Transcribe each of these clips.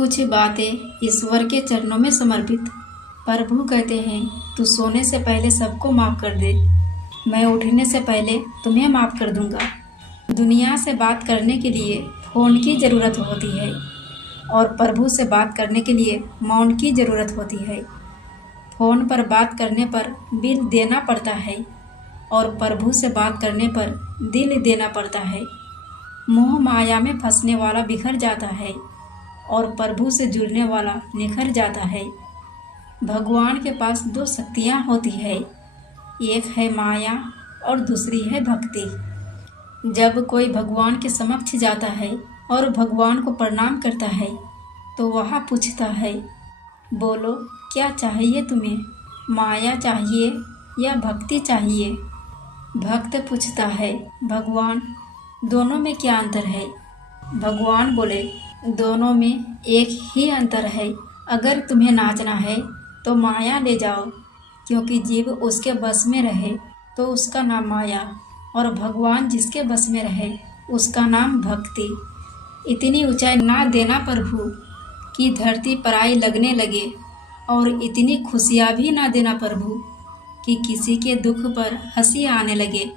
कुछ बातें ईश्वर के चरणों में समर्पित। प्रभु कहते हैं, तू सोने से पहले सबको माफ़ कर दे, मैं उठने से पहले तुम्हें माफ़ कर दूंगा। दुनिया से बात करने के लिए फ़ोन की ज़रूरत होती है और प्रभु से बात करने के लिए मौन की ज़रूरत होती है। फ़ोन पर बात करने पर बिल देना पड़ता है और प्रभु से बात करने पर दिल देना पड़ता है। मोह माया में फंसने वाला बिखर जाता है और प्रभु से जुड़ने वाला निखर जाता है। भगवान के पास दो शक्तियाँ होती है, एक है माया और दूसरी है भक्ति। जब कोई भगवान के समक्ष जाता है और भगवान को प्रणाम करता है तो वह पूछता है, बोलो क्या चाहिए तुम्हें, माया चाहिए या भक्ति चाहिए। भक्त पूछता है, भगवान दोनों में क्या अंतर है। भगवान बोले, दोनों में एक ही अंतर है। अगर तुम्हें नाचना है तो माया ले जाओ, क्योंकि जीव उसके बस में रहे तो उसका नाम माया, और भगवान जिसके बस में रहे उसका नाम भक्ति। इतनी ऊंचाई ना देना प्रभु कि धरती पराई लगने लगे, और इतनी खुशियाँ भी ना देना प्रभु कि किसी के दुख पर हंसी आने लगे।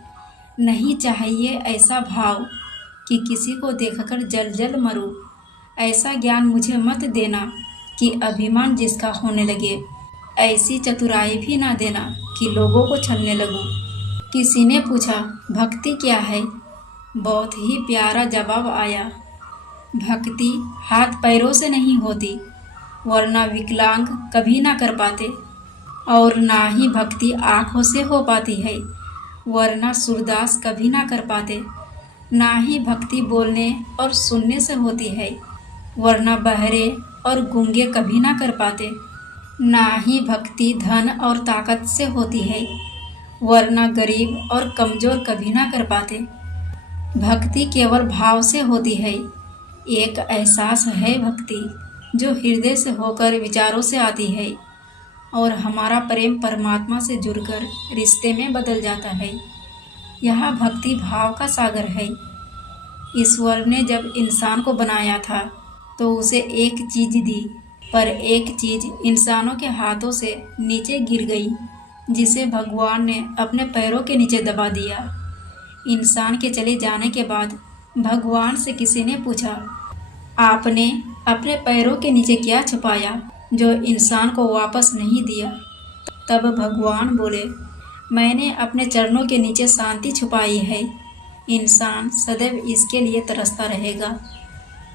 नहीं चाहिए ऐसा भाव कि किसी को देखकर जल जल मरूं। ऐसा ज्ञान मुझे मत देना कि अभिमान जिसका होने लगे। ऐसी चतुराई भी ना देना कि लोगों को छलने लगूं। किसी ने पूछा, भक्ति क्या है। बहुत ही प्यारा जवाब आया, भक्ति हाथ पैरों से नहीं होती, वरना विकलांग कभी ना कर पाते, और ना ही भक्ति आँखों से हो पाती है, वरना सूरदास कभी ना कर पाते। ना ही भक्ति बोलने और सुनने से होती है, वरना बहरे और गूंगे कभी ना कर पाते। ना ही भक्ति धन और ताकत से होती है, वरना गरीब और कमज़ोर कभी ना कर पाते। भक्ति केवल भाव से होती है। एक एहसास है भक्ति जो हृदय से होकर विचारों से आती है, और हमारा प्रेम परमात्मा से जुड़कर रिश्ते में बदल जाता है। यह भक्ति भाव का सागर है। ईश्वर ने जब इंसान को बनाया था तो उसे एक चीज़ दी, पर एक चीज़ इंसानों के हाथों से नीचे गिर गई, जिसे भगवान ने अपने पैरों के नीचे दबा दिया। इंसान के चले जाने के बाद भगवान से किसी ने पूछा, आपने अपने पैरों के नीचे क्या छुपाया जो इंसान को वापस नहीं दिया। तब भगवान बोले, मैंने अपने चरणों के नीचे शांति छुपाई है। इंसान सदैव इसके लिए तरसता रहेगा।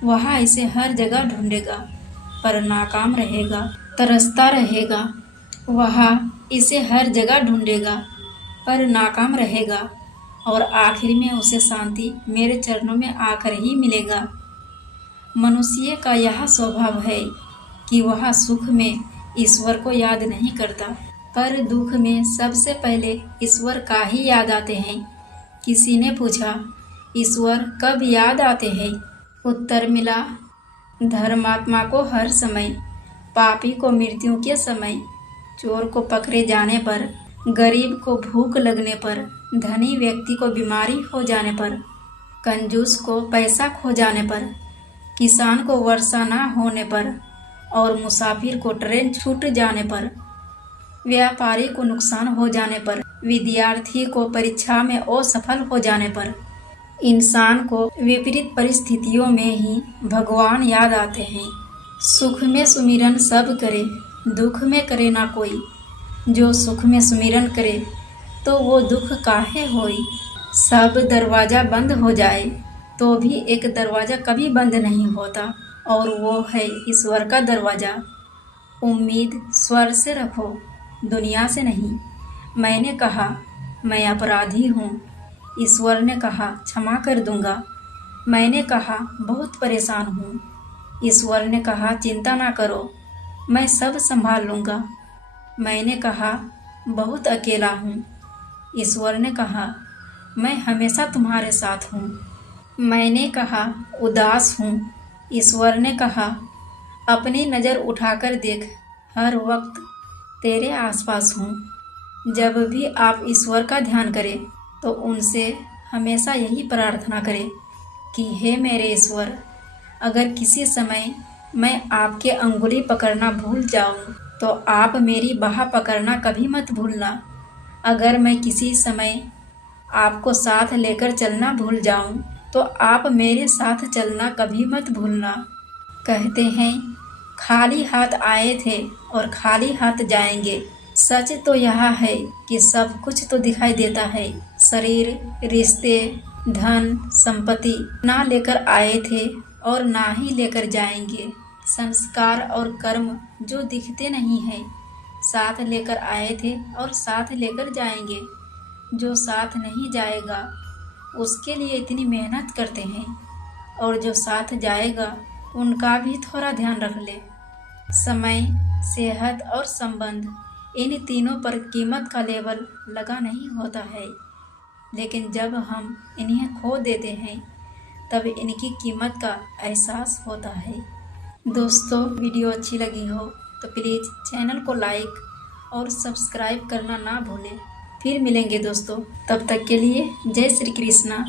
वह इसे हर जगह ढूंढेगा पर नाकाम रहेगा। तरसता रहेगा, वह इसे हर जगह ढूंढेगा पर नाकाम रहेगा, और आखिर में उसे शांति मेरे चरणों में आकर ही मिलेगा। मनुष्य का यह स्वभाव है कि वह सुख में ईश्वर को याद नहीं करता, पर दुख में सबसे पहले ईश्वर का ही याद आते हैं। किसी ने पूछा, ईश्वर कब याद आते हैं। उत्तर मिला, धर्मात्मा को हर समय, पापी को मृत्यु के समय, चोर को पकड़े जाने पर, गरीब को भूख लगने पर, धनी व्यक्ति को बीमारी हो जाने पर, कंजूस को पैसा खो जाने पर, किसान को वर्षा ना होने पर, और मुसाफिर को ट्रेन छूट जाने पर, व्यापारी को नुकसान हो जाने पर, विद्यार्थी को परीक्षा में असफल हो जाने पर, इंसान को विपरीत परिस्थितियों में ही भगवान याद आते हैं। सुख में सुमिरन सब करे, दुख में करे ना कोई। जो सुख में सुमिरन करे तो वो दुख काहे होई। सब दरवाज़ा बंद हो जाए तो भी एक दरवाज़ा कभी बंद नहीं होता, और वो है ईश्वर का दरवाज़ा। उम्मीद स्वर से रखो, दुनिया से नहीं। मैंने कहा, मैं अपराधी हूँ। ईश्वर ने कहा, क्षमा कर दूंगा। मैंने कहा, बहुत परेशान हूँ। ईश्वर ने कहा, चिंता ना करो, मैं सब संभाल लूँगा। मैंने कहा, बहुत अकेला हूँ। ईश्वर ने कहा, मैं हमेशा तुम्हारे साथ हूँ। मैंने कहा, उदास हूँ। ईश्वर ने कहा, अपनी नज़र उठाकर देख, हर वक्त तेरे आसपास हूँ। जब भी आप ईश्वर का ध्यान करें तो उनसे हमेशा यही प्रार्थना करें कि हे मेरे ईश्वर, अगर किसी समय मैं आपके अंगुली पकड़ना भूल जाऊं तो आप मेरी बाह पकड़ना कभी मत भूलना। अगर मैं किसी समय आपको साथ लेकर चलना भूल जाऊं तो आप मेरे साथ चलना कभी मत भूलना। कहते हैं खाली हाथ आए थे और खाली हाथ जाएंगे। सच तो यह है कि सब कुछ तो दिखाई देता है, शरीर, रिश्ते, धन, संपत्ति ना लेकर आए थे और ना ही लेकर जाएंगे। संस्कार और कर्म जो दिखते नहीं हैं, साथ लेकर आए थे और साथ लेकर जाएंगे। जो साथ नहीं जाएगा उसके लिए इतनी मेहनत करते हैं, और जो साथ जाएगा उनका भी थोड़ा ध्यान रख ले। समय, सेहत और संबंध, इन तीनों पर कीमत का लेबल लगा नहीं होता है, लेकिन जब हम इन्हें खो देते हैं तब इनकी कीमत का एहसास होता है। दोस्तों, वीडियो अच्छी लगी हो तो प्लीज़ चैनल को लाइक और सब्सक्राइब करना ना भूलें। फिर मिलेंगे दोस्तों, तब तक के लिए जय श्री कृष्णा।